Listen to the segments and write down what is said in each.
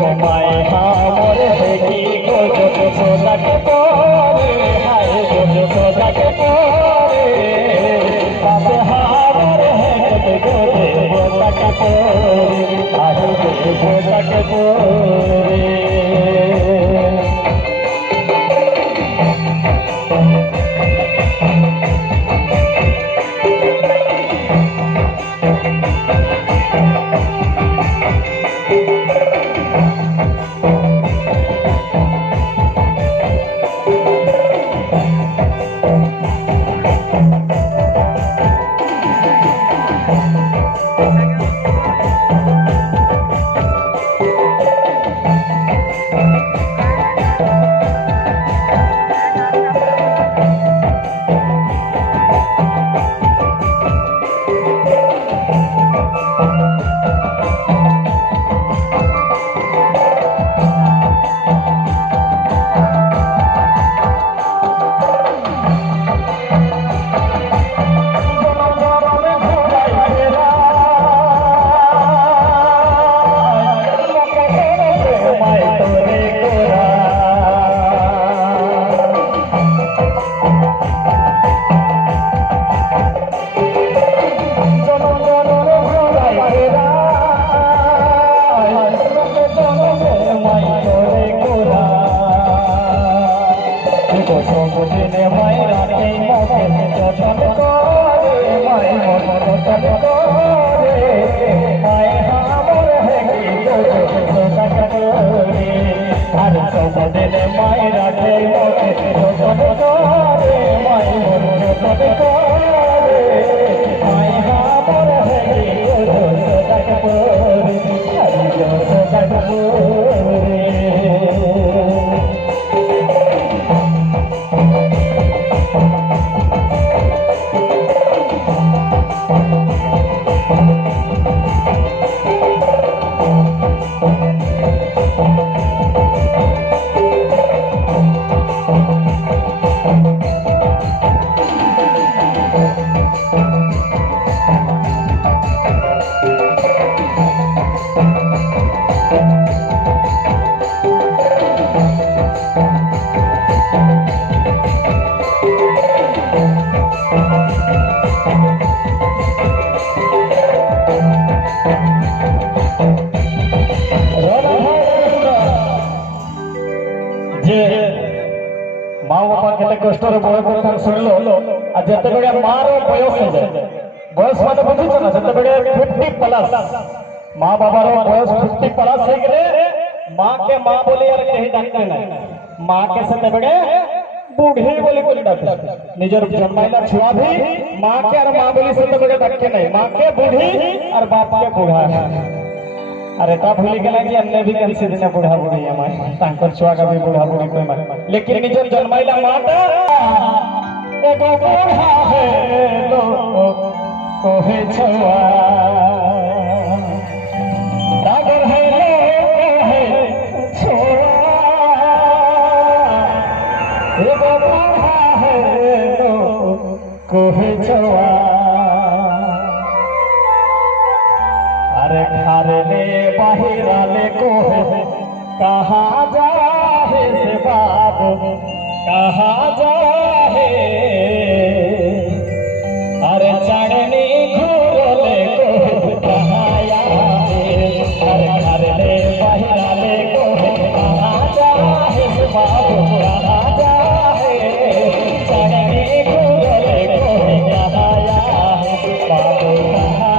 गो माए हमर हेगी गो जो सोदा के तोरे हाय गो सोदा के तोरे बाप हमर हेगी गो सोदा के तोरे हाय गो सोदा के तोरे माँ बापा केते कष्ट बड़ कथा शुणल आ जते बड़े मार बयस हो जाए बयस माने बुझी ना जते बड़े 50 प्लस माँ बाबार बयस 50 प्लस हो गए माँ के माँ बोली यार कहीं डाकते नहीं माँ के सते बड़े बूढ़ी बोली बोली डाकते निजर जन्माइला छुआ भी माँ के और माँ बोली सते बड़े डाकते नहीं माँ के बूढ़ी और बाप के बूढ़ा अरे ता भूली गला कि अन्य भी कैसे दिन बूढ़ा बूढ़ी है मां तांकर छुआ का भी बूढ़ा बूढ़ी कोई मां लेकिन निजर जन्माइला माता एगो बूढ़ा है लो कोहे छुआ सागर है लो है छुआ एगो बूढ़ा है लो कोहे छुआ अरे खारे ले बाहिरा ले को कहाँ जाहे से बाबू कहाँ जाहे अरे चढ़नी घूर ले को कहाँ आए अरे खारे ले बाहिरा ले को कहाँ जाहे से बाबू कहाँ जाहे चढ़नी घूर ले को कहाँ आए बाबू कहाँ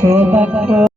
সৌভাগ্য